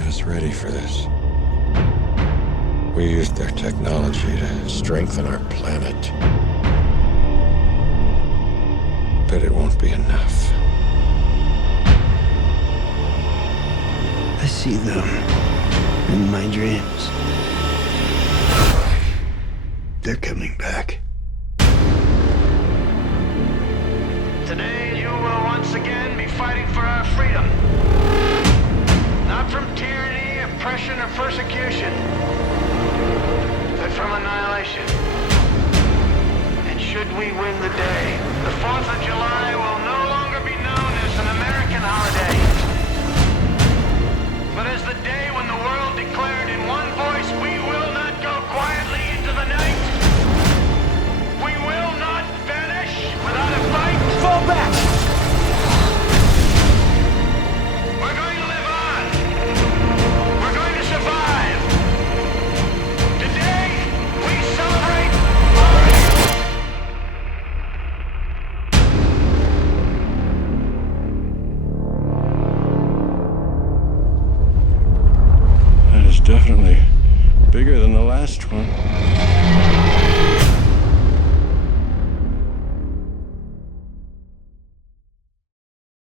get us ready for this. We used their technology to strengthen our planet. But it won't be enough. I see them in my dreams. They're coming back. Today, you will once again be fighting for our freedom. Not from tyranny, oppression, or persecution, but from annihilation. And should we win the day, the 4th of July